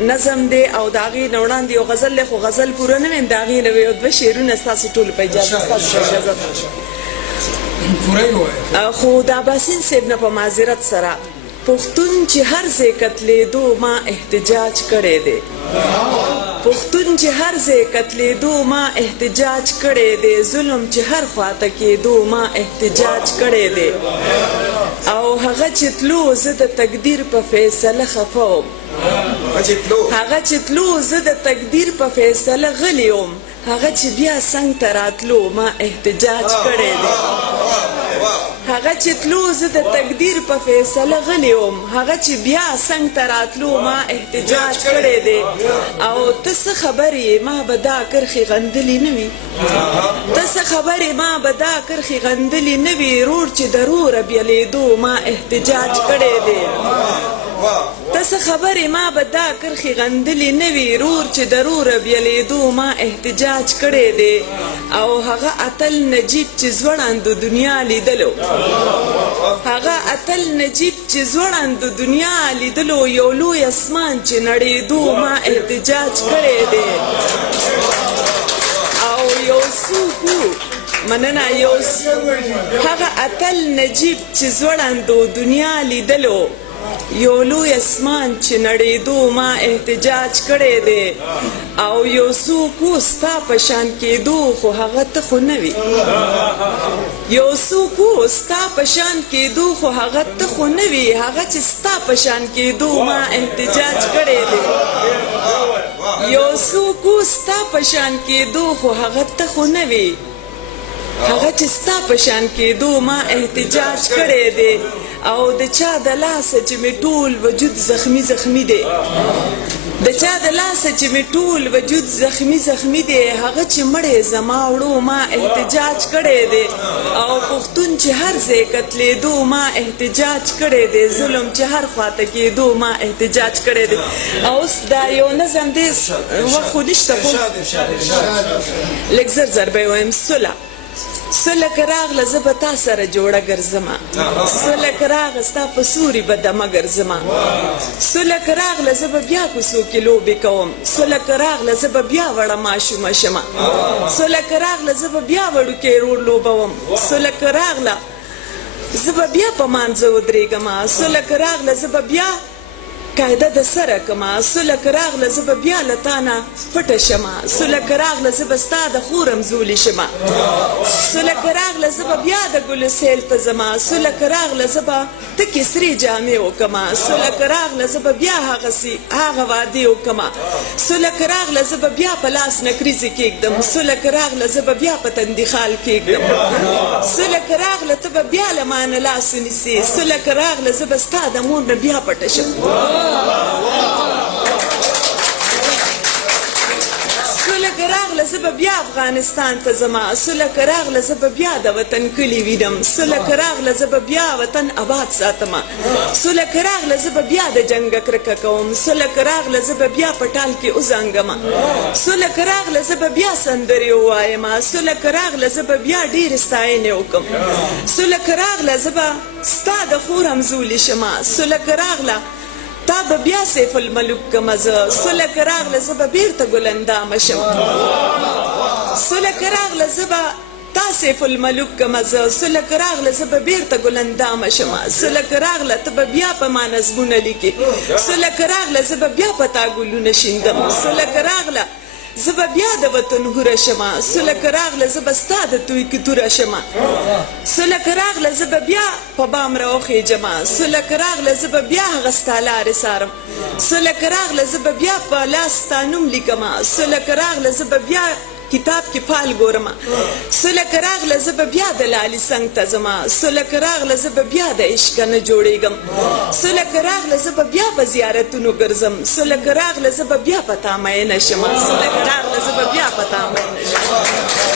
نظم دی او د هغې نه وړاندې یو غزل دی، خو غزل پوره نه ویم، د هغې نه یو دوه شعرونه ستاسو ټولو په اجازه خو د عباسین صاحب نه په معذرت سره پښتون چې هر ځای قتلېدو ما احتجاج کړی دی، پښتون چې هر ځای قتلېدو ما احتجاج کړی دی، ظلم چې هر خواته کېدو ما احتجاج کړی دی، او هغه چې تلو زه د تقدیر په فیصله خفه وم، هغه چې تلو زه د تقدیر په فیصله غلی وم، هغه چې بیا څنګ ته راتلو ما احتجاج کړی دی، هغه چې تلو زه د تقدیر په فیصله غلی وم، هغه چې بیا څنګ ته راتلو ما احتجاج کړی دی، او ته څه خبرې ما به دا کرښې غندلې نه وي، ته څه خبرې ما به دا کرښې غندلې نه وي، رور چې د روره بېلېدو ما احتجاج کړی دی، ته څه خبرې ما به دا کرښې غندلې نه وي، رور چې د روره بېلېدو ما احتجاج کړی دی، او هغه اتل نجیب چې ځوړند دنیا لیدلو، هغه اتل نجیب چې ځوړند دنیا لیدلو، یو لوی اسمان چې نړېدو ما احتجاج کړی دی، او یو څوک مننه هغه اتل نجیب چې ځوړند دنیا لیدلو، یو لوی اسمان چې نړېدو ما احتجاج کړی دی، او یو څوک ستا په شان کېدو خو هغه ته خو نه وي، یو څوک ستا په شان کېدو خو هغه ته خو نه وي، هغه چې ستا په شان کېدو ما احتجاج کړی دی، یو څوک ستا په شان کېدو خو هغه ته خو نه وي، هغه چې ستا په شان کېدو ما احتجاج کړی دی، او د چا د لاسه چې مې ټول وجود زخمی زخمی دی، د چا د لاسه چې مې ټول وجود زخمی زخمی دی، هغه چې مړی زما وړو ما احتجاج کړی دی، او پښتون چې هر ځای قتلېدو ما احتجاج کړی دی، ظلم چې هر خواته کېدو ما احتجاج کړی دی. او اوس دا یو نظم دی، وخت خو نشته، خو لږ زر زر به یې وایم. سله که راغله زه به تا سره جوړه ګرځمه، سله که راغله ستا په سوري به دمه ګرځمه، سله که راغله زه به بیا کوڅو کې لوبې کوم، سله که راغله زه به بیا وړه ماشومه شمه، سله که راغله زه به بیا وړوکی رور لوبوم، سله که راغله زه به بیا په مانځه ودرېږمه، سله که راغله زه به بیا قاعده د سره کما، سله که راغله زه به بیا له تا نه پټه شمه، سله که راغله زه به ستا د خورم زولې شمه، سله که راغله زه به بیا د ګلو سیل ته ځمه، سله که راغله زه به تکې سرې جامې وکمه، سله که راغله زه به بیا هغه وعدې وکمه، سله که راغله زه به بیا په لاس نکریزې کېږدم، سله که راغله زه به بیا په تندي خال کېږدم، سله که راغله ته به بیا له ما نه لاس ونیسې، سله که راغله زه به ستا د مور نه بیا پټه شم، سله که راغله زه به بیا افغانستان ته ځمه، سله که راغله زه به بیا د وطن کلي وینم، سله که راغله زه به بیا وطن آباد ساتمه، سله که راغله زه به بیا د جنګه کرکه کوم، سله که راغله زه به بیا په ټال کې وزنګمه، سله که راغله زه به بیا سندرې ووایمه، سله که راغله زه به بیا ډېرې ستاینې وکړم، سله که راغله زه به ستا د خور همزولې شمه، سله که راغله تا به بیا سیف الملوک کمه زه، سله که راغله زه به بیرته ګلندامه شم، سله که راغله زه به تا سیف الملوک کمه زه، سله که راغله زه به بیرته ګلندامه شمه، سله که راغله ته به بیا په ما نظمونه لیکې، سله که راغله زه به بیا په تا ګلونه شیندم، سله که راغله زه به بیا د وطن هوره شمه، سله که راغله زه به ستا د توی کې توره شمه، سله که راغله زه به بیا په بام راوخېجمه، سله که راغله زه به بیا هغه ستا لارې څارم، سله که راغله زه به بیا په لاس ستا نوم لیکمه، سله که راغله زه به بیا کتاب کې فال ګورمه، سله که راغله زه به بیا د لالي څنګ ته ځمه، سله که راغله زه به بیا د عشقه نه جوړېږم، سله که راغله زه به بیا په زیارتونو ګرځم، سله که راغله زه به بیا په تا مینه شمه، سله که راغله زه به بیا په تا مینه شم.